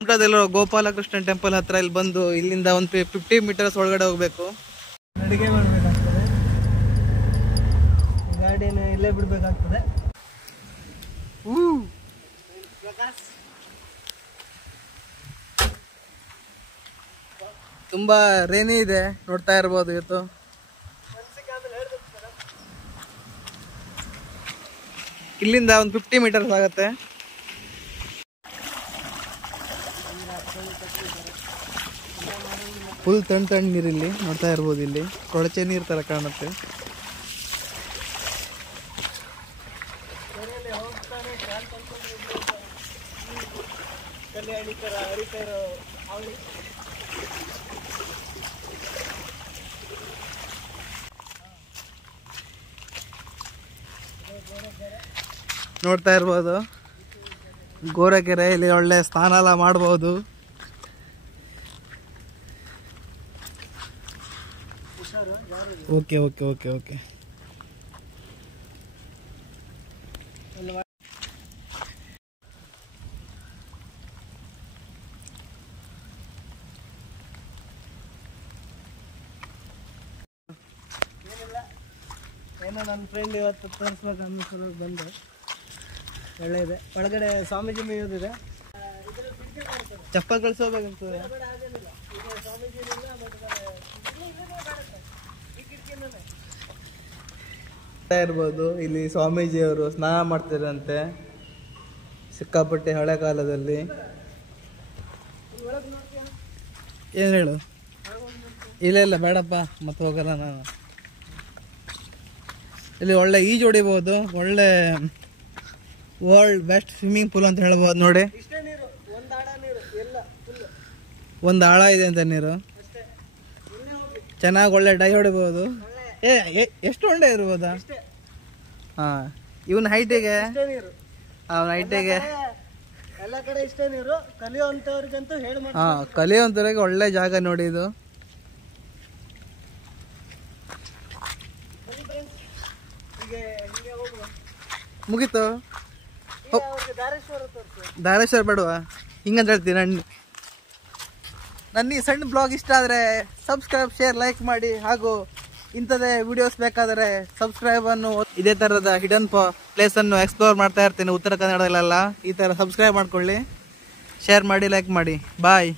Gopalakrishna temple ಹತ್ರ ಇಲ್ಲಿ ಬಂದು ಇಲ್ಲಿಂದ ಒಂದು 50 ಮೀಟರ್ಸ್ ಒಳಗಡೆ ಹೋಗ್ಬೇಕು. ಅಡಿಗೆ ಮಾಡಬೇಕಾಗ್ತದೆ, ಗಾಡಿನ ಇಲ್ಲೇ ಬಿಡ್ಬೇಕಾಗ್ತದೆ. ತುಂಬಾ ರೇನಿ ಇದೆ, ನೋಡ್ತಾ ಇರ್ಬೋದು. ಇವತ್ತು ಇಲ್ಲಿಂದ ಒಂದು 50 ಮೀಟರ್ಸ್ ಆಗುತ್ತೆ. ಫುಲ್ ತಣ್ಣ ನೀರಿಲ್ಲಿ ನೋಡ್ತಾ ಇರ್ಬೋದು. ಇಲ್ಲಿ ಕೊಳಚೆ ನೀರು ತರ ಕಾಣುತ್ತೆ. ನೋಡ್ತಾ ಇರ್ಬೋದು ಗೋರೆಕೆರೆ. ಇಲ್ಲಿ ಒಳ್ಳೆ ಸ್ನಾನ ಎಲ್ಲ ಮಾಡ್ಬೋದು. Okay okay okay okay. ಏನೋ ನನ್ನ ಫ್ರೆಂಡ್ ಇವತ್ತು ತೋರಿಸ್ಬೇಕು ಅನ್ನಿಸ್ಕೊಂಡು ಬಂದೆ. ಒಳ್ಳೆಯದೆ. ಒಳಗಡೆ ಸ್ವಾಮೀಜಿ ಮೇಯೋದಿದೆ. ಚಪ್ಪಲ್ ಕಳ್ಸೋಬೇಕಂತ ಇರ್ಬೋದು. ಇಲ್ಲಿ ಸ್ವಾಮೀಜಿಯವರು ಸ್ನಾನ ಮಾಡ್ತಿರಂತೆ, ಸಿಕ್ಕಾಪಟ್ಟೆ ಹಳೆ ಕಾಲದಲ್ಲಿ. ಏನು ಹೇಳು? ಇಲ್ಲ ಇಲ್ಲ ಬೇಡಪ್ಪ, ಮತ್ತೆ ಹೋಗಲ್ಲ ನಾನು. ಇಲ್ಲಿ ಒಳ್ಳೆ ಈಜು ಹೊಡಿಬೋದು. ಒಳ್ಳೆ ವರ್ಲ್ಡ್ ಬೆಸ್ಟ್ ಸ್ವಿಮ್ಮಿಂಗ್ ಪೂಲ್ ಅಂತ ಹೇಳ್ಬೋದು. ನೋಡಿ, ಒಂದು ಆಳ ಇದೆ ಅಂತ ನೀರು. ಚೆನ್ನಾಗಿ ಒಳ್ಳೆ ಡೈ ಹೊಡಿಬೋದು. ಎಷ್ಟು ಹೊಂಡೆ ಇರ್ಬೋದಾ? ಹಾ, ಇವನ್ ಹೈಟಿಗೆ ಅವನ ಹೈಟಿಗೆ ಎಲ್ಲ ಕಡೆ ಇಷ್ಟೇ ನೀರು. ಕಲಿಯುವಂತವ್ರಿಗಂತೂ ಹೇಳಿ ಹಾ, ಕಲಿಯುವಂತವ್ರಿಗೆ ಒಳ್ಳೆ ಜಾಗ ನೋಡಿ ಇದು. ಮುಗೀತು. ಧಾರೇಶ್ವರ ಬೇಡವಾ? ಹಿಂಗಂತ ಹೇಳ್ತೀನಿ. ನನ್ನ ಈ ಸಣ್ಣ ಬ್ಲಾಗ್ ಇಷ್ಟ ಆದರೆ ಸಬ್ಸ್ಕ್ರೈಬ್, ಶೇರ್, ಲೈಕ್ ಮಾಡಿ. ಹಾಗೂ ಇಂಥದೇ ವಿಡಿಯೋಸ್ ಬೇಕಾದರೆ ಸಬ್ಸ್ಕ್ರೈಬ್ ಅನ್ನು, ಇದೇ ಥರದ ಹಿಡನ್ ಪ್ಲೇಸನ್ನು ಎಕ್ಸ್ಪ್ಲೋರ್ ಮಾಡ್ತಾ ಇರ್ತೀನಿ ಉತ್ತರ ಕನ್ನಡದಲ್ಲೆಲ್ಲ. ಈ ಥರ ಸಬ್ಸ್ಕ್ರೈಬ್ ಮಾಡ್ಕೊಳ್ಳಿ, ಶೇರ್ ಮಾಡಿ, ಲೈಕ್ ಮಾಡಿ. ಬಾಯ್.